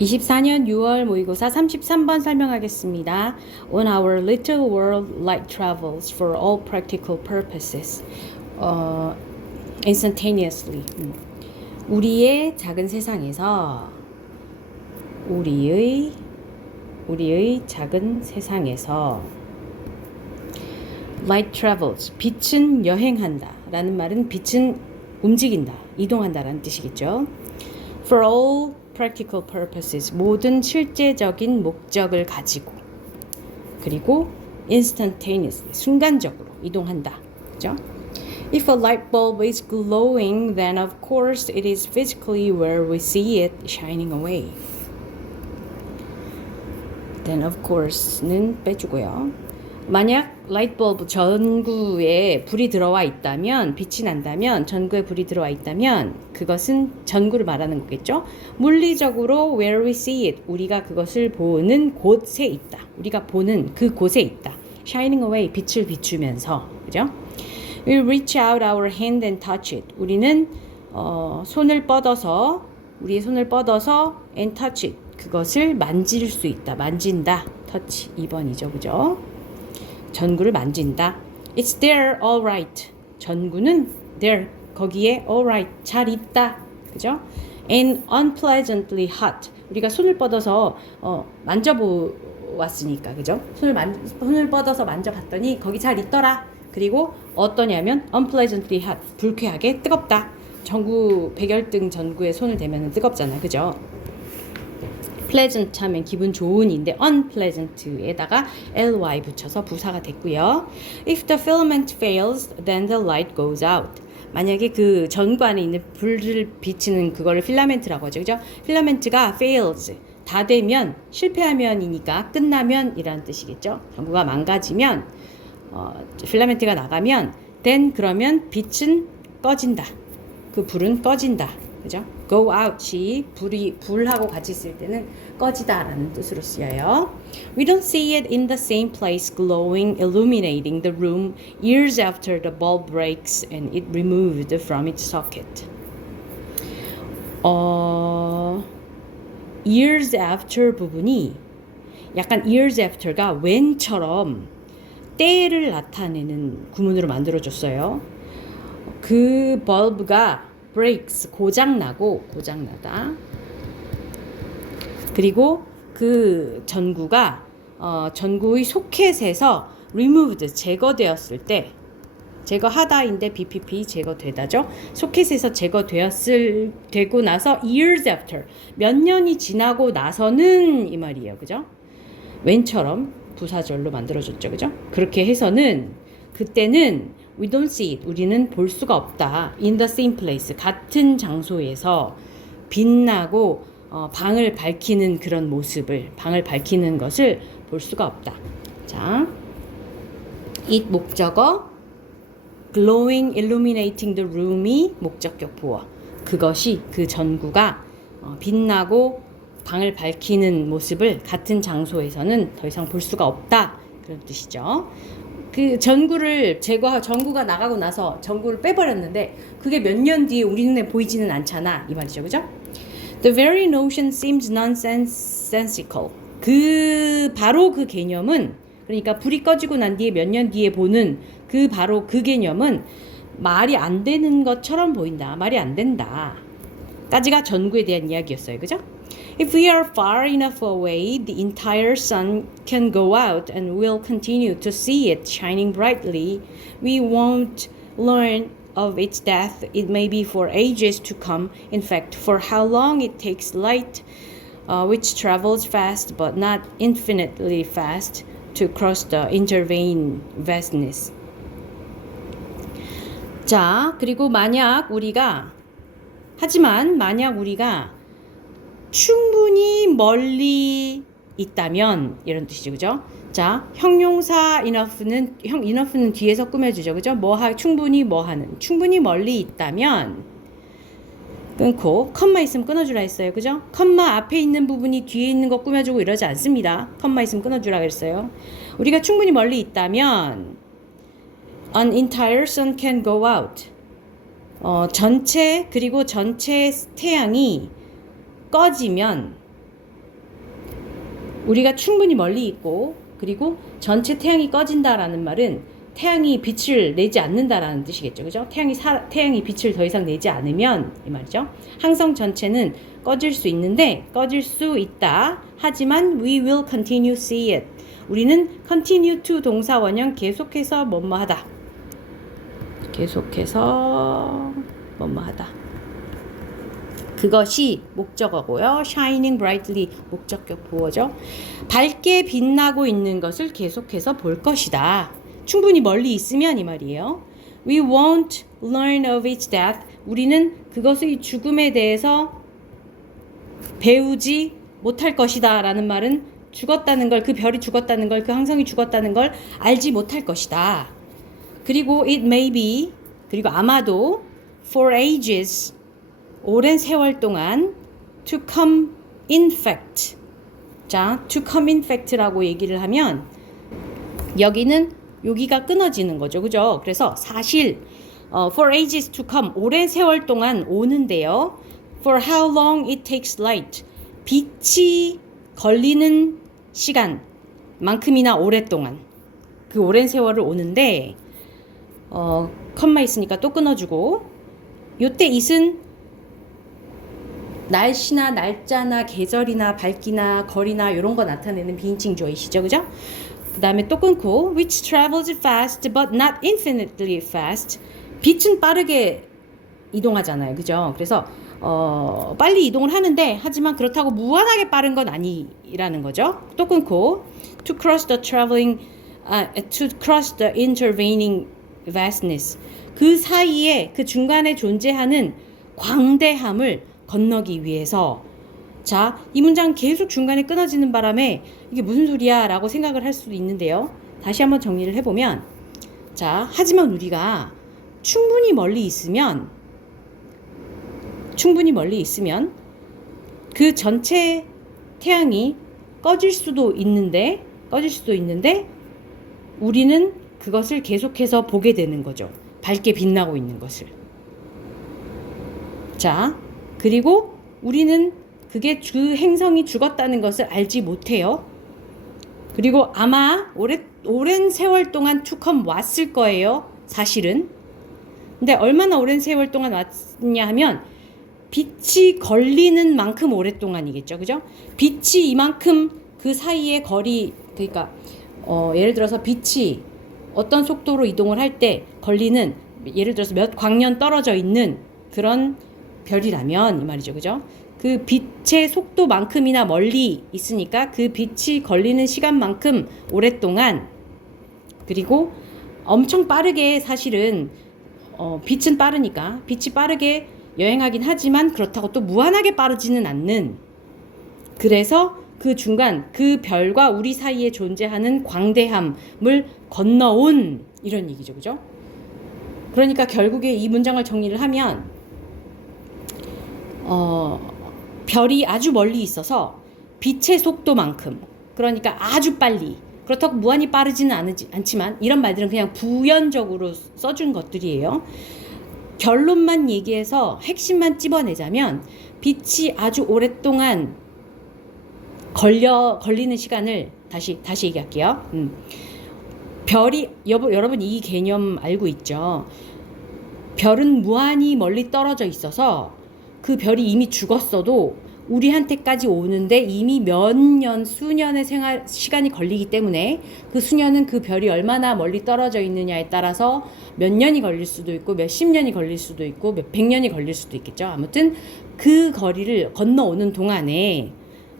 24년 6월 모의고사 33번 설명하겠습니다. On our little world, light travels for all practical purposes. Instantaneously. 우리의 작은 세상에서 우리의 작은 세상에서 light travels, 빛은 여행한다 라는 말은 빛은 움직인다, 이동한다 라는 뜻이겠죠. For all practical purposes, 모든 실제적인 목적을 가지고, 그리고 instantaneously, 순간적으로 이동한다. 그죠? If a light bulb is glowing, then of course it is physically where we see it shining away. Then of course는 빼주고요. 만약 라이트 벌브 전구에 불이 들어와 있다면, 빛이 난다면, 전구에 불이 들어와 있다면 그것은 전구를 말하는 거겠죠. 물리적으로 where we see it, 우리가 그것을 보는 곳에 있다. 우리가 보는 그 곳에 있다. Shining away, 빛을 비추면서, 그죠? We reach out our hand and touch it. 우리는 손을 뻗어서, 우리의 손을 뻗어서 and touch it, 그것을 만질 수 있다. 만진다. touch 2번이죠, 그죠? 전구를 만진다. It's there, all right. 전구는 there, 거기에 all right, 잘 있다. 그죠? And unpleasantly hot. 우리가 손을 뻗어서 만져보았으니까, 그죠? 손을 뻗어서 만져봤더니 거기 잘 있더라. 그리고 어떠냐면 unpleasantly hot, 불쾌하게 뜨겁다. 전구 백열등 전구에 손을 대면 뜨겁잖아, 그죠? pleasant 하면 기분 좋은인데 unpleasant에다가 ly 붙여서 부사가 됐고요. If the filament fails, then the light goes out. 만약에 그 전구 안에 있는 불을 비치는 그거를 필라멘트라고 하죠. 그죠? 필라멘트가 fails, 다 되면, 실패하면이니까 끝나면 이라는 뜻이겠죠. 전구가 망가지면, 필라멘트가 나가면, then 그러면 빛은 꺼진다. 그 불은 꺼진다. 그죠? go out이 불하고 같이 쓸 때는 꺼지다라는 뜻으로 쓰여요. We don't see it in the same place glowing, illuminating the room years after the bulb breaks and it removed from its socket. years after 부분이 약간 years after가 when처럼 때를 나타내는 구문으로 만들어줬어요. 그 bulb가 breaks, 고장나다. 그리고 그 전구가 전구의 소켓에서 removed, 제거되었을 때, 제거하다인데 BPP 제거되다죠. 소켓에서 되고 나서 years after, 몇 년이 지나고 나서는 이 말이에요. 그죠? when처럼 부사절로 만들어줬죠. 그죠? 그렇게 해서는 그때는 we don't see it, 우리는 볼 수가 없다. in the same place, 같은 장소에서 빛나고 방을 밝히는 그런 모습을, 방을 밝히는 것을 볼 수가 없다. 자, it 목적어, glowing, illuminating the room이 목적격 보어. 그것이, 그 전구가 빛나고 방을 밝히는 모습을 같은 장소에서는 더 이상 볼 수가 없다. 그런 뜻이죠. 그 전구가 나가고 나서 전구를 빼버렸는데 그게 몇 년 뒤에 우리 눈에 보이지는 않잖아. 이 말이죠. 그죠? The very notion seems nonsensical. 바로 그 개념은, 그러니까 불이 꺼지고 난 뒤에 몇 년 뒤에 보는 바로 그 개념은 말이 안 되는 것처럼 보인다. 말이 안 된다. 까지가 전구에 대한 이야기였어요. 그죠? If we are far enough away, the entire sun can go out and we'll continue to see it shining brightly. We won't learn of its death. It may be for ages to come. In fact, for how long it takes light, which travels fast but not infinitely fast, to cross the intervening vastness. 자, 그리고 만약 우리가 충분히 멀리 있다면, 이런 뜻이죠. 그죠? 자, 형용사 enough는 뒤에서 꾸며주죠. 그죠? 충분히 충분히 멀리 있다면 끊고, 컴마 있으면 끊어주라 했어요. 그죠? 컴마 앞에 있는 부분이 뒤에 있는 거 꾸며주고 이러지 않습니다. 컴마 있으면 끊어주라 그랬어요. 우리가 충분히 멀리 있다면 an entire sun can go out. 전체 태양이 꺼지면 우리가 충분히 멀리 있고 그리고 전체 태양이 꺼진다라는 말은 태양이 빛을 내지 않는다라는 뜻이겠죠. 그죠? 태양이 빛을 더 이상 내지 않으면 이 말이죠. 항성 전체는 꺼질 수 있는데 꺼질 수 있다. 하지만 we will continue see it. 우리는 continue to 동사 원형 계속해서 뭐뭐하다. 계속해서 뭐뭐하다. 그것이 목적어고요. shining brightly 목적격 보어죠. 밝게 빛나고 있는 것을 계속해서 볼 것이다. 충분히 멀리 있으면 이 말이에요. We won't learn of its death. 우리는 그것의 죽음에 대해서 배우지 못할 것이다 라는 말은 죽었다는 걸, 그 별이 죽었다는 걸, 그 항성이 죽었다는 걸 알지 못할 것이다. 그리고 it may be, 그리고 아마도 for ages, 오랜 세월 동안 to come in fact. 자, to come in fact라고 얘기를 하면 여기는 여기가 끊어지는 거죠. 그죠? 그래서 사실 for ages to come, 오랜 세월 동안 오는데요. For how long it takes light, 빛이 걸리는 시간만큼이나 오랫동안 그 오랜 세월을 오는데 컴마 있으니까 또 끊어주고 요때 it은 날씨나 날짜나 계절이나 밝기나 거리나 이런 거 나타내는 비인칭 조이시죠. 그죠? 그 다음에 또 끊고 which travels fast but not infinitely fast. 빛은 빠르게 이동하잖아요. 그죠? 그래서 빨리 이동을 하는데 하지만 그렇다고 무한하게 빠른 건 아니라는 거죠. 또 끊고 to cross the intervening vastness. 그 사이에 그 중간에 존재하는 광대함을 건너기 위해서. 자, 이 문장 계속 중간에 끊어지는 바람에 이게 무슨 소리야 라고 생각을 할 수도 있는데요. 다시 한번 정리를 해보면 자, 하지만 우리가 충분히 멀리 있으면 그 전체 태양이 꺼질 수도 있는데 우리는 그것을 계속해서 보게 되는 거죠. 밝게 빛나고 있는 것을. 자, 그리고 우리는 그 행성이 죽었다는 것을 알지 못해요. 그리고 아마 오랜 세월 동안 투컴 왔을 거예요. 사실은. 근데 얼마나 오랜 세월 동안 왔냐 하면 빛이 걸리는 만큼 오랫동안이겠죠. 그죠? 빛이 이만큼 그 사이의 거리, 그러니까 예를 들어서 빛이 어떤 속도로 이동을 할 때 걸리는, 예를 들어서 몇 광년 떨어져 있는 그런 별이라면 이 말이죠. 그죠? 그 빛의 속도만큼이나 멀리 있으니까 그 빛이 걸리는 시간만큼 오랫동안, 그리고 엄청 빠르게, 사실은 빛은 빠르니까 빛이 빠르게 여행하긴 하지만 그렇다고 또 무한하게 빠르지는 않는, 그래서 그 중간 그 별과 우리 사이에 존재하는 광대함을 건너온 이런 얘기죠. 그죠? 그러니까 결국에 이 문장을 정리를 하면 별이 아주 멀리 있어서 빛의 속도만큼, 그러니까 아주 빨리, 그렇다고 무한히 빠르지는 않지만 이런 말들은 그냥 부연적으로 써준 것들이에요. 결론만 얘기해서 핵심만 찝어내자면 빛이 아주 오랫동안 걸리는 시간을 다시 얘기할게요. 별이, 여러분 이 개념 알고 있죠? 별은 무한히 멀리 떨어져 있어서 그 별이 이미 죽었어도 우리한테까지 오는데 이미 몇 년, 수년의 시간이 걸리기 때문에 그 수년은 그 별이 얼마나 멀리 떨어져 있느냐에 따라서 몇 년이 걸릴 수도 있고 몇십 년이 걸릴 수도 있고 몇백 년이 걸릴 수도 있겠죠. 아무튼 그 거리를 건너오는 동안에,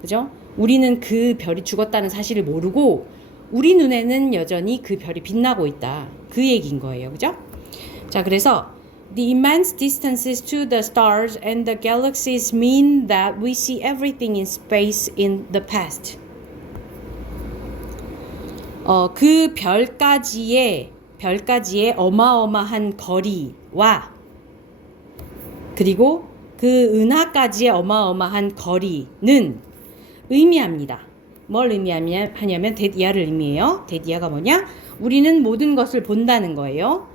그죠? 우리는 그 별이 죽었다는 사실을 모르고 우리 눈에는 여전히 그 별이 빛나고 있다. 그 얘기인 거예요. 그죠? 자, 그래서 The immense distances to the stars and the galaxies mean that we see everything in space in the past. 그 별까지의 어마어마한 거리와 그리고 그 은하까지의 어마어마한 거리는 의미합니다. 뭘 의미하냐면 데디아를 의미해요. 데디아가 뭐냐? 우리는 모든 것을 본다는 거예요.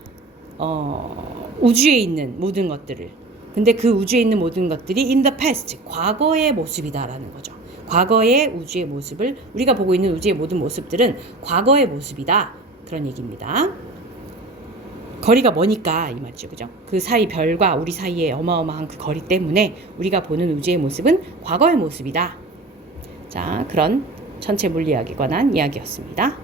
우주에 있는 모든 것들을. 근데 그 우주에 있는 모든 것들이 in the past, 과거의 모습이다라는 거죠. 과거의 우주의 모습을, 우리가 보고 있는 우주의 모든 모습들은 과거의 모습이다. 그런 얘기입니다. 거리가 머니까 이 말이죠. 그죠? 그 사이 별과 우리 사이의 어마어마한 그 거리 때문에 우리가 보는 우주의 모습은 과거의 모습이다. 자, 그런 천체 물리학에 관한 이야기였습니다.